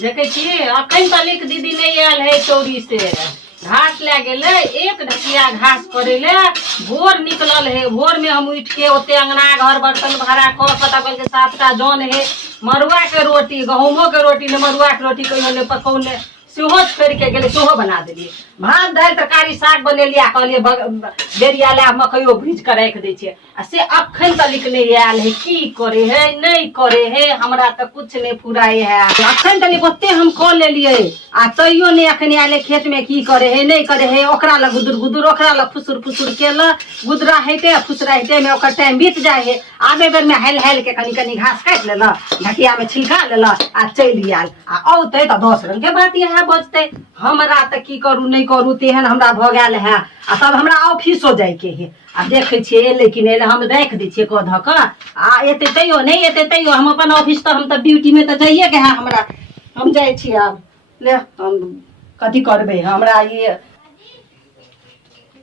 देखे छी अखन तलिक दीदी नहीं आयल है चौरी से घास ले गेले एक ढकिया घास करे ले भोर निकलल है। भोर में हम उठ के ओते अंगना घर बर्तन भाड़ा क पता के 7टा जौन है मरुआ के रोटी गहूमो के रोटी ने मरुआ के रोटी कहियो ने पकौने सेहो छोड़ के गेले सेहो बना देलिए। भात दाल तरकारी साग बनेलिया कहलिए बेरिया ला मकइयो भीज के राख दै छियै आ से अखन तलिक नहीं आयल है। की करे है नहीं करे है हमरा तो कुछ नहीं फुराए है। अखन तलिक ओते हम क लेलिए आ तैयो नहीं अखन आयल खेत में। की करे है नहीं करे है ओकरा ला गुदुर गुदुर ओकरा ला फुसुर फुसुर केल गुदरा हेते फुसरा हेते में ओकर टाइम बीत जाए है। आबे बेर में हेल हेल के कनी कनी घास काट लेल ढकिया में छिलका लेल आ चलि आयल आ औते त 10 रंग के बात यह बजते। हमरा त की करू नहीं करू तेहन हमरा भ गेल है आ तब हमरा ऑफिसो जाय के है आ देखे छिए लेकिन एले हम राख दै छिए क ध क आ एते तैयो नहीं एते तैयो हम अपन ऑफिस त हम त ड्यूटी में त जाइए के है हमरा। हम जाय छी आब ले हम कथी करबे हमरा ये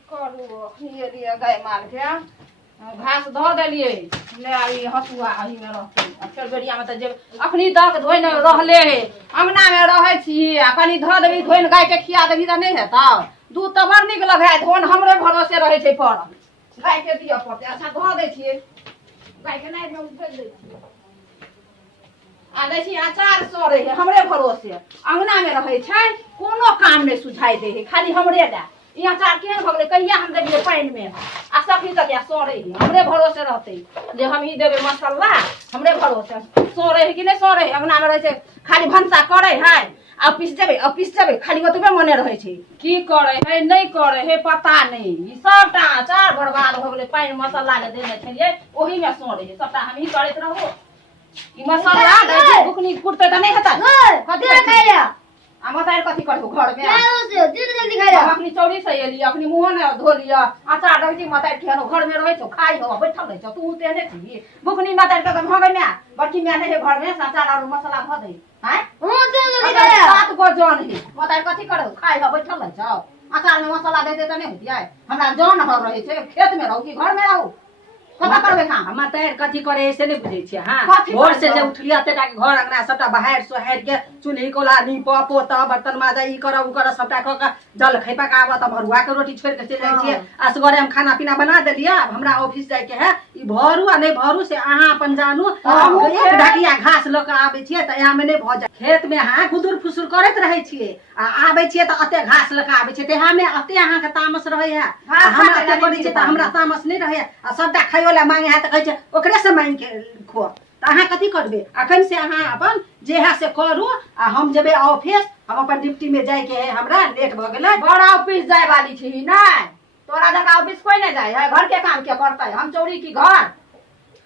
करू ये लिया गाय माल के घास ध देलिए ले आई हसुआ अही में रहते फेर बेरिया में त जे अखनी तक धोइन रहले है अंगना में रहे छी आ कनी ध देबी धोइन गाय के खिया देबी त नहीं हेता दूध त बड़ निक लगाय धोन हमरे भरोसे रहे छै पर गाय के दिया पड़ते। अच्छा ध दै छिए गाय के नाइ में उठल दै छिए आ दै छी अचार सरे है हमरे भरोसे अंगना में रहे छै कोनो काम में सुझाई दे है खाली हमरे ला ई अचार केहन भ गेलै कहिया हम देलिए पानी में आ सखी तक या सरे है हमरे भरोसे रहते जे हम ही देबे मसाला हमरे भरोसे सरे है कि नहीं सरे है। अंगना में रहे छै खाली भंसा करे है आ पीस देबे खाली ओतबे मने रहे छै की करे है नहीं करे है पता नहीं। ई सबटा अचार बर्बाद भ गेलै पानी मसाला के देने छलिए ओही में सरे है सबटा हम ही करैत रहू। ई मसाला दे बुकनी कुटते त नहीं हेता कथि खाइया आ मतार कथी करबो घर में जल्दी खाइया अपनी चौरी से एली अपनी मुंह ने धो लिया अचार दे मतार ठेनो घर में रहे छौ खाई हो बैठल रहे छौ तू तेने छी बुकनी मतार के भगे में बड़की में नहीं है घर में अचार और मसाला भ दे हैं हां जल्दी खाइया 7 गो जन है मतार कथी करो खाई हो बैठल रहे छौ अचार में मसाला दे दे त नहीं होतिया हमरा जन हो रहे छे खेत में रहू कि घर में रहू कथा करबे काम हम तैयार कथी करे से नहीं बुझे छिए। हां भोर से जे उठलिया तेटा के घर अंगना सबटा बहार सोहार के चूल्ही कोला नीप पोत बर्तन माजा ई कर उ कर सबटा क के जल खैपा के आब त भरुआ के रोटी छोड़ के चल जाय छिए। असगरे हम खाना पीना बना देलिए अब हमरा ऑफिस जाय के है ई भरू आ नहीं भरू से अहां अपन जानू एक ढकिया घास ल के आबे छिए त यहाँ में नहीं भ जाय खेत में हां गुदुर फुसुर करत रहे छिए आ आबे छिए त अते घास ल के आबे छिए तेहा में अते अहां के तामस रहे है हम अते करै छिए त हमरा तामस नहीं रहे आ सबटा खाइयोला मांगे है त कहै छै ओकरे से मांग के खो त अहां कथी करबे अखन से अहां अपन जे है से करू आ हम जेबे ऑफिस हम अपन ड्यूटी में जाय के है हमरा लेट भ गेलै बड़ा ऑफिस जाय वाली छी नहीं तोरा जका ऑफिस कोई नहीं जाय है घर के काम के करतै हम चौरी की घर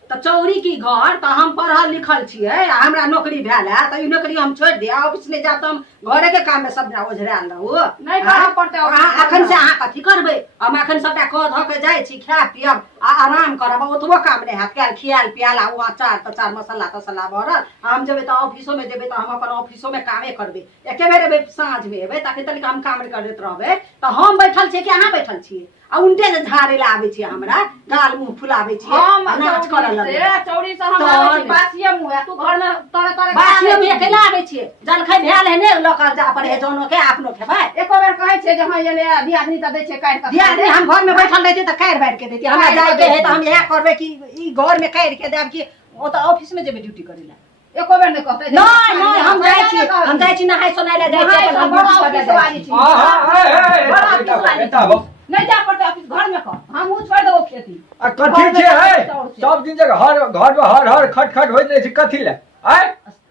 त चौरी की घर त हम पढ़ल लिखल छिए हमरा नौकरी भेल है त ई नौकरी हम छोड़ दे ऑफिस में जा त हम घरे के काम में सब ओझराल रहू नहीं करऽ पड़ते अखन से अहां कथी करबे हम अखन सबटा क ध के जाय छी खा पियब आ आराम करब ओतबो काम नहीं हाथ काल खियाल पियाल आ अचार तचार मसाला तसला भरल हम जेबे त ऑफिसो में जेबे त हम अपन ऑफिसो में कामे करबे एके बेर एबे साँझ में एबे ताकि तनिक हम काम करैत रहबे त हम बैठल छी कि अहां बैठल छी आ उनटे जे झाड़े ला आबे छी हमरा गाल मुंह फुलाबे छी हम नाच करल से चौरी से हम आबे छी बासिए मुंह तू घर में तोरे तोरे बासिए मुंह अकेला आबे छी जल खाइ भेल है ने ल कर जा अपन हे जोनो के आपनो खेबै एको बेर कहै छै जे हां ये ले दियादनी त दै छै काट के दियादनी हम घर में बैठल रहते त काट बांट के देती हमरा जाय के है त हम यह करबे कि ई घर में काट के देब कि ओ त ऑफिस में जेबे ड्यूटी करे ला एको बेर नहीं कहते नहीं हम जाय छी नहाय सोनाय ला जाय छी अपन बड़ा ऑफिस वाली छी हां बेटा नहीं जा पड़ते ऑफिस घर में कर हम उ छोड़ देबो खेती आ कथि छै है सब दिन जगह हर घर में हर खट खट होइत रहे छै कथि ले आय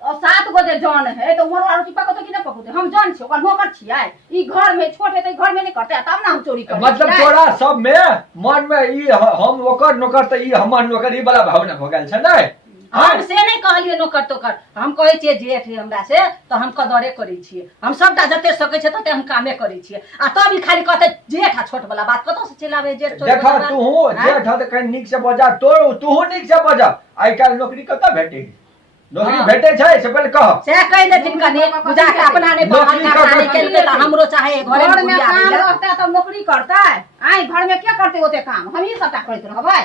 और 7 गो जे जान है तो मोर रोटी पकतो कि नहीं पकतो हम जान छी ओकर नौकर छियै ई घर में छोटे त घर में नहीं करते तब ना हम चोरी करते मतलब तोरा सब में मन में ई हम ओकर नौकर त ई हमर नौकर ई वाला भावना भ गेल छै नै हम से नहीं कहलिए नौकर तोकर हम कहै छिए जेठ है हमरा से तो हम कदरे करै छिए हम सबटा जते सकै छै तते हम कामे करै छिए आ तब ई खाली कहते जेठ आ छोट वाला बात कतो से चलावे जेठ छोट देखा तू जेठ ह त कहीं निक से बजा तू निक से बजा आई काल नौकरी कत भेटे नौकरी भेटे छै से पहले कह से कह देथिन कनी बुझा के अपना ने बाहर खाने के लिए त हमरो चाहे घर में काम रहता त नौकरी करता आई घर में क्या करते होते काम हम ही सबटा करत रहबै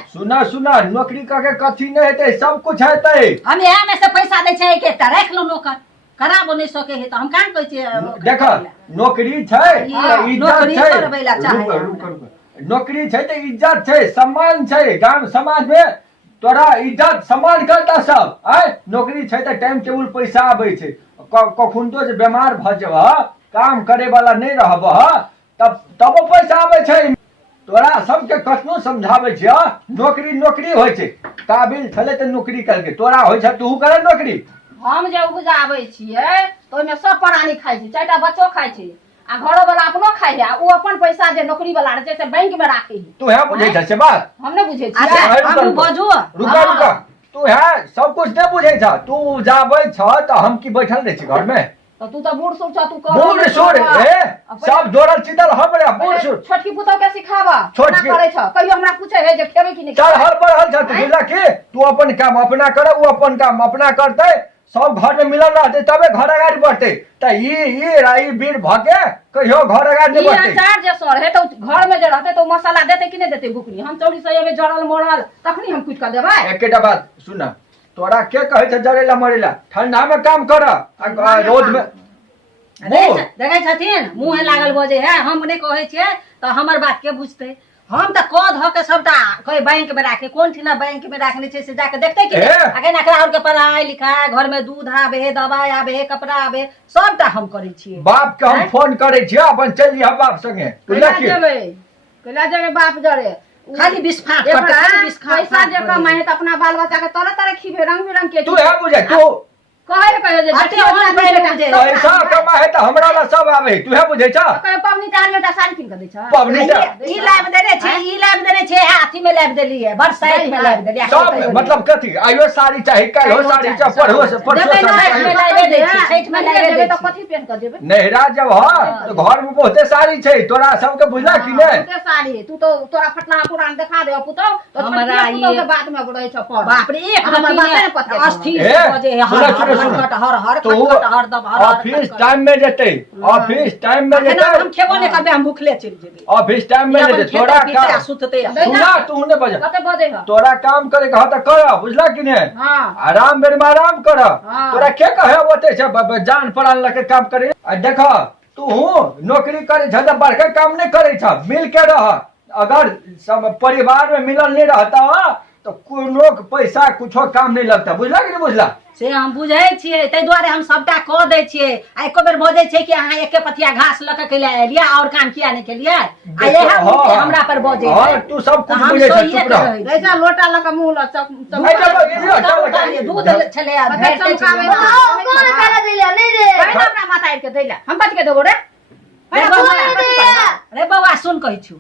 सुना नौकरी क के कथि नहीं हेते सब कुछ हेते हम यहां में से पैसा दे छै के त राख लो नौकर खराब नहीं सके है तो हम काम कहै छियै देखो नौकरी छै इज्जत नौकरी छै करबै ला चाहे नौकरी छै त इज्जत छै सम्मान छै गांव समाज में तोरा इज्जत सम्मान करता सब आय नौकरी छै त टाइम टेबुल पैसा आबै छै कखुनतो जे बीमार भ जेबह काम करे वाला नहीं रहबह तब पैसा आबै छै तोरा सबके कखनो समझाबै छियै नौकरी नौकरी होइ छै काबिल छले त नौकरी करके तोरा होइ छै तू करे नौकरी हम जे उपजाबै छियै तो ओहिमे सब प्राणी खाइ छै 4टा बच्चो खाइ छै आ घरो वाला अपनो खाइ है ओ अपन पैसा जे नौकरी वाला रहे छै से बैंक में राखे है तू है बुझे छै से बात हम नहीं बुझे अच्छा छियै हम बाजू रुका तू है सब कुछ नहीं बुझे छ तू उपजाबै छ त हम की बैठल रहे छी घर में तो तू तो बूढ़ सूढ़ छ तू कर बूढ़ सूढ़ सब जोड़ल चिदल हमरे बूढ़ सूढ़ छोटकी पुतौ के सिखावा छोटकी करे छ कहियो हमरा पूछे है जे खेबै कि नहीं चल हर पर हल छ तू बुझला की तू अपन काम अपना कर वो अपन काम अपना करते सब घर में मिलल रहते तबे घर अगाडि बढ़ते त ई बीर भके कहियो घर अगाडि नहीं बढ़ते अचार जे सर है तो घर में जे रहते तो मसाला देते कि नहीं देते बुकनी हम चौड़ी सही में जरल मोड़ल तखनी हम कुछ कर देबै एकेटा बात सुन तोरा के कहे छ जरेला मरेला ठंडा में काम कर रोड में देखे छथिन मुँह लागल बजे है हम नहीं कहे छियै तो हमर बात के बुझते हम तो क ध के सबटा कोई बैंक में राखे कोन ठिना बैंक में राखने छै से जाके देखते कि आगे नकरा और के पढ़ाई लिखाई घर में दूध आबे दवाई आबे कपड़ा आबे सबटा हम करे छियै बाप के हम फोन करे छियै अपन चल जा बाप संगे कैला जेबै बाप जरे खाली बिस्फाट करते खाली बिस्फाट पैसा जे कमाए त अपना बाल बच्चा के तरह तरह खिबे रंग बिरंग के तू है बुझे तू कहे जे पैसा कमा है त हमरा ला सब आवे तू है बुझे छ कहे पबनी तार में साड़ी किन के दै छ पबनी ई लाइव देने छै ई लाइव देने छै हाथी में लाइव देली है बड़ साइड में लाइव देली सब मतलब कथी आइयो साड़ी चाही काल्हो साड़ी चाही परहो से परसो साड़ी में लाइव दे छै छठ में लाइव देबै त कथि पेन कर देबै नहिरा जब ह तो घर में बहुते साड़ी छै तोरा सबके बुझला कि ने बहुते साड़ी तू तो तोरा फटला पुरान देखा दे पुतौ तो हमरा ई के बात में रहे छ पर बाप रे एक हमर बात ने रत्ती पते अस्थिर बजे हर हर दब ऑफिस टाइम में जेते ऑफिस टाइम में जेते हम खेबो नहीं करबे हम भूखले चल जेबे ऑफिस टाइम में जेते तोरा का सुतते सुना तू ने बजा कते बजे ह तोरा काम करे के ह त कर बुझला कि ने हां आराम बेर में आराम कर तोरा के कहे ओते छ जान प्राण लगे काम करे आ देख तू नौकरी करे छ त बड़का काम नहीं करे छ मिल के रह अगर सब परिवार में मिलल नहीं रहता तो कोनो पैसा कुछो काम नहीं लगता बुझला कि नहीं बुझला से हम बुझे छियै तै दुआरे हम सबटा क दै छियै आ एको बेर बजे छै कि अहाँ एके पथिया घास ल के केला एलिया और काम किया नहीं केलिया आ यह हमरा पर बजे हां तू सब कुछ बुझे छ चुप रह ऐसा लोटा ल के मुंह ल दूध छले आ भेटते छै कौन करे देलिया नहीं रे कहना अपना माता आबि के दैला हम बच के देबो रे रे बौआ सुन कहै छु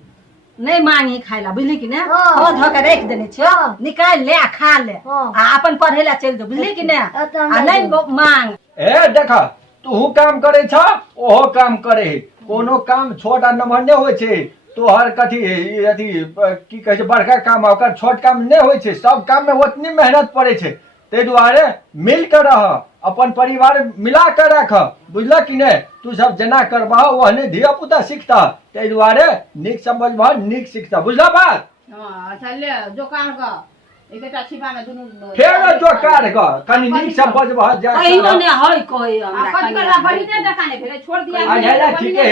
नहीं मांगी खाइला बुझली कि ने ध ध के रख देने छियै निकाल ले आ खा ले आ अपन पढ़े ला चल दो बुझली कि ने आ नहीं मांग ए देखा तू काम करे छ ओहो काम करे कोनो काम छोटा नम्हर नहीं होय छै तोहर कथी अथी की कहे छै बड़का काम ओकर छोट काम नहीं होय छै सब काम में उतनी मेहनत पड़े छै ते दुआरे मिल के रह अपन परिवार मिला कर रख बुझला कि ने तू सब जना करबा ओहने धिया पुता सीखता ते दुआरे नीक समझबा नीक सीखता बुझला बात हां अच्छा ले दुकान का एकटा छिपा में दुनु फेर जो कार ग कनी नीक समझबा जा कहियो ने हय कहे हमरा कथि करला बड़ी दे दुकाने भेले छोड़ दिया आ ठीक है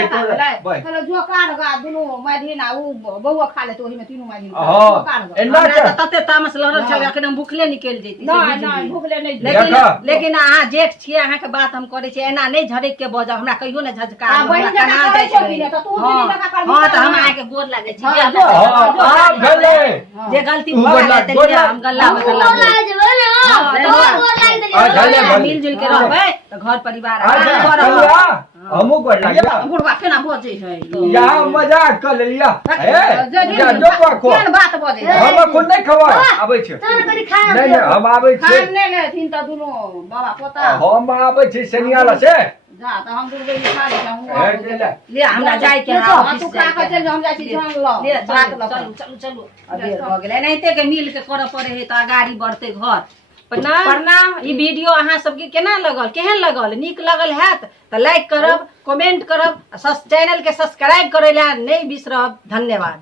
चलो जो कार गा दुनु मैदी ना उ बउआ खा ले तो ओही में तीनों मैदी हां एना तते तामस लहर छल अखन हम भूखले निकल जैती नहीं भूखले नहीं लेकिन अहाँ जेठ छियै अहाँ के बात हम करे छी एना नहीं झड़क के बजा हमरा कहियो ने झजका बहिन जका करे छौ कि ने त तू दीदी जका कर हां त हम आके गोर लागे छी हां भेले जे गलती भऽ गेलै हम गल्ला में गल्ला मिलजुल के रहबै त घर परिवार हमू गोर लागिया बुढ़वा केना बजे है या मजाक कर लिया ए जो को केन बात बजे हम कोन नहीं खवा आबै छै नहीं हम आबै छै खाने ले थिन त दुनु बाबा पोता हम आबै छै सनियाला से जा त हम दुनु खा ले हम ले हमरा जाय के ऑफिस तू खा के चल हम जाय छी जान ल ले चलू चलू अबे हो गेलै एनाहिते के मिल के करऽ पड़े है त गाड़ी बढ़ते घर प्रणाम ई वीडियो अहाँ सबके केना लगल केहन लगल नीक लगल हैत त लाइक करब कमेंट करब चैनल के सब्सक्राइब करै ला नहीं बिसरब धन्यवाद।